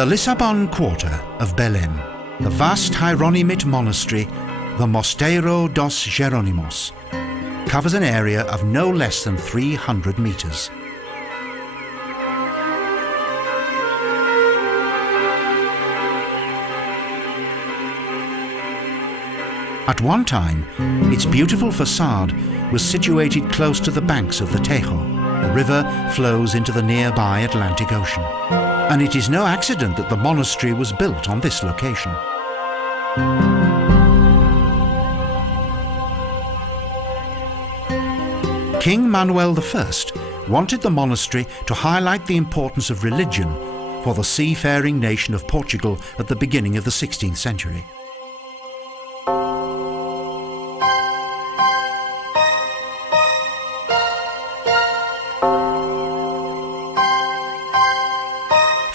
the Lisbon quarter of Belém, the vast Hieronymite monastery, the Mosteiro dos Jerónimos, covers an area of no less than 300 meters. At one time, its beautiful facade was situated close to the banks of the Tejo. The river flows into the nearby Atlantic Ocean. And it is no accident that the monastery was built on this location. King Manuel I wanted the monastery to highlight the importance of religion for the seafaring nation of Portugal at the beginning of the 16th century.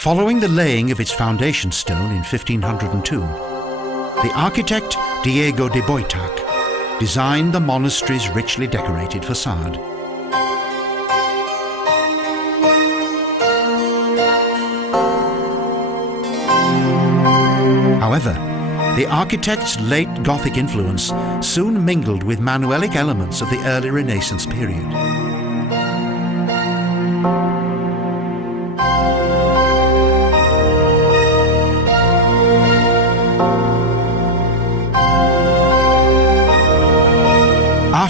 Following the laying of its foundation stone in 1502, the architect Diego de Boitac designed the monastery's richly decorated facade. However, the architect's late Gothic influence soon mingled with Manuelic elements of the early Renaissance period.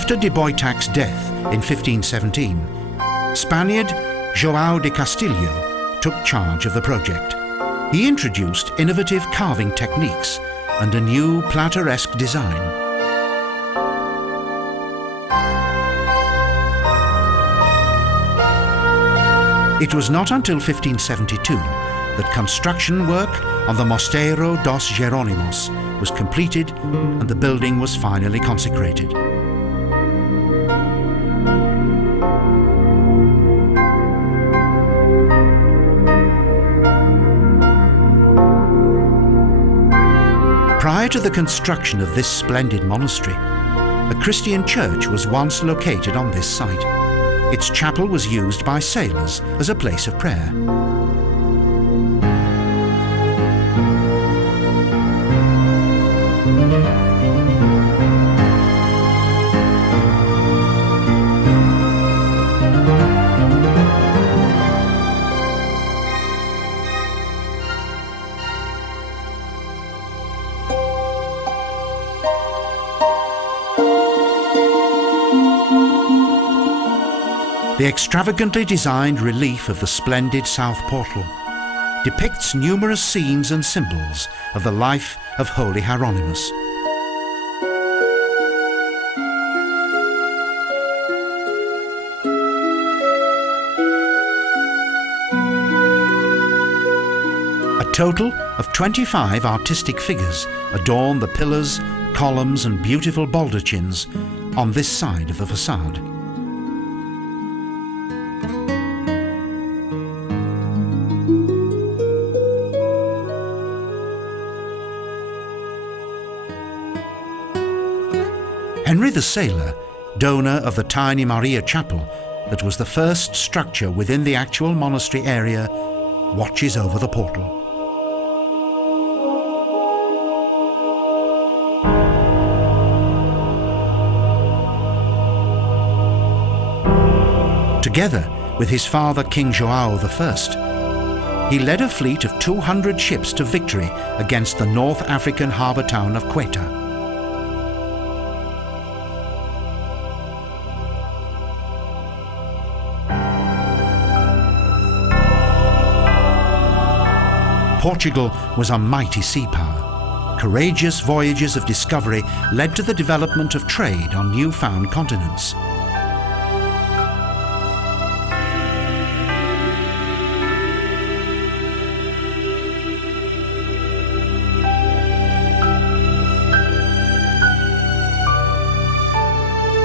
After de Boitac's death in 1517, Spaniard João de Castilho took charge of the project. He introduced innovative carving techniques and a new plateresque design. It was not until 1572 that construction work on the Mosteiro dos Jeronimos was completed and the building was finally consecrated. Prior to the construction of this splendid monastery, a Christian church was once located on this site. Its chapel was used by sailors as a place of prayer. The extravagantly designed relief of the splendid south portal depicts numerous scenes and symbols of the life of Holy Hieronymus. A total of 25 artistic figures adorn the pillars, columns and beautiful baldachins on this side of the facade. Henry the Sailor, donor of the tiny Maria Chapel that was the first structure within the actual monastery area, watches over the portal. Together with his father King João I, he led a fleet of 200 ships to victory against the North African harbour town of Quetta. Portugal was a mighty sea power. Courageous voyages of discovery led to the development of trade on newfound continents.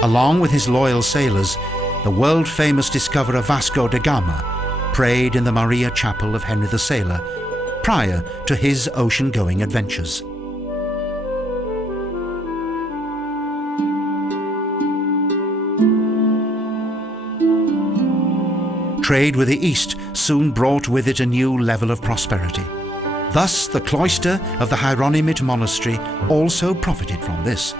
Along with his loyal sailors, the world-famous discoverer Vasco da Gama prayed in the Maria Chapel of Henry the Sailor prior to his ocean-going adventures. Trade with the East soon brought with it a new level of prosperity. Thus, the cloister of the Hieronymite monastery also profited from this.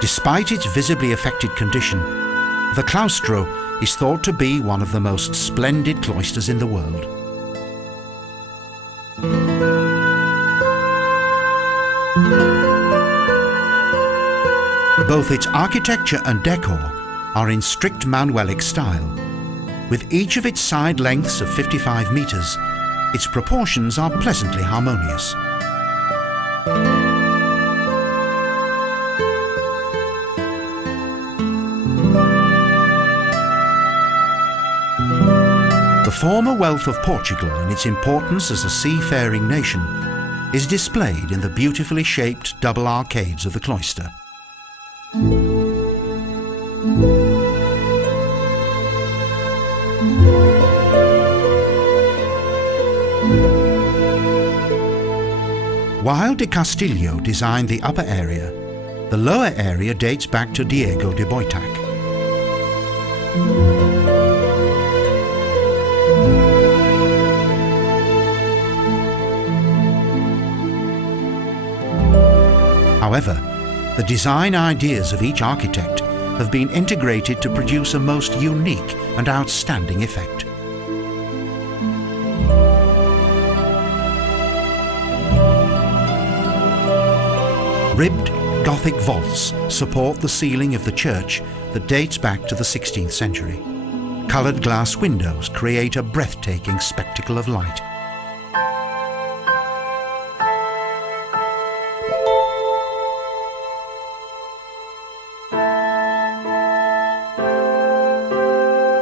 Despite its visibly affected condition, the claustro is thought to be one of the most splendid cloisters in the world. Both its architecture and decor are in strict Manuelic style. With each of its side lengths of 55 meters, its proportions are pleasantly harmonious. The former wealth of Portugal and its importance as a seafaring nation is displayed in the beautifully shaped double arcades of the cloister. While de Castillo designed the upper area, the lower area dates back to Diego de Boitac. However, the design ideas of each architect have been integrated to produce a most unique and outstanding effect. Ribbed Gothic vaults support the ceiling of the church that dates back to the 16th century. Coloured glass windows create a breathtaking spectacle of light.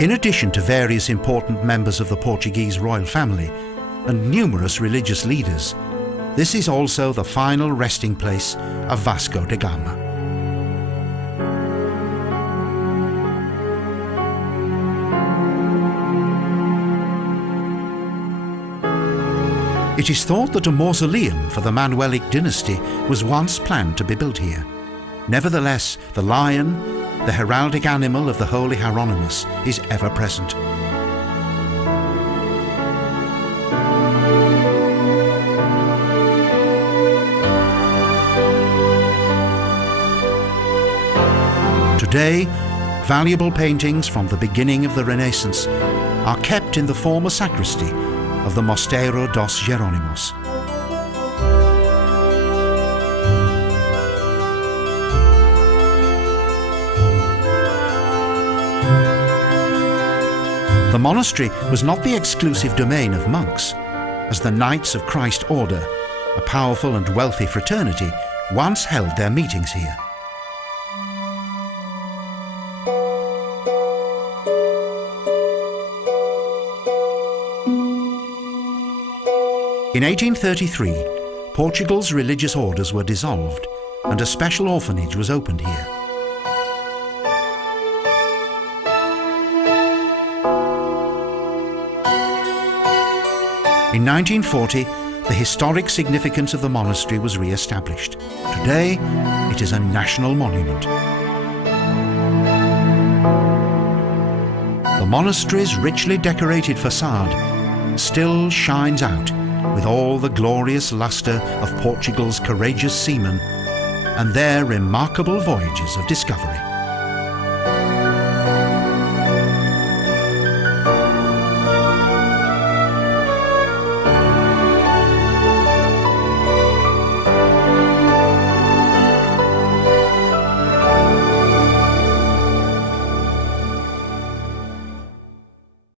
In addition to various important members of the Portuguese royal family and numerous religious leaders, this is also the final resting place of Vasco da Gama. It is thought that a mausoleum for the Manuelic dynasty was once planned to be built here. Nevertheless, the lion, the heraldic animal of the Holy Hieronymus, is ever present. Today, valuable paintings from the beginning of the Renaissance are kept in the former sacristy of the Mosteiro dos Jerónimos. The monastery was not the exclusive domain of monks, as the Knights of Christ Order, a powerful and wealthy fraternity, once held their meetings here. In 1833, Portugal's religious orders were dissolved and a special orphanage was opened here. In 1940, the historic significance of the monastery was re-established. Today, it is a national monument. The monastery's richly decorated facade still shines out with all the glorious lustre of Portugal's courageous seamen and their remarkable voyages of discovery.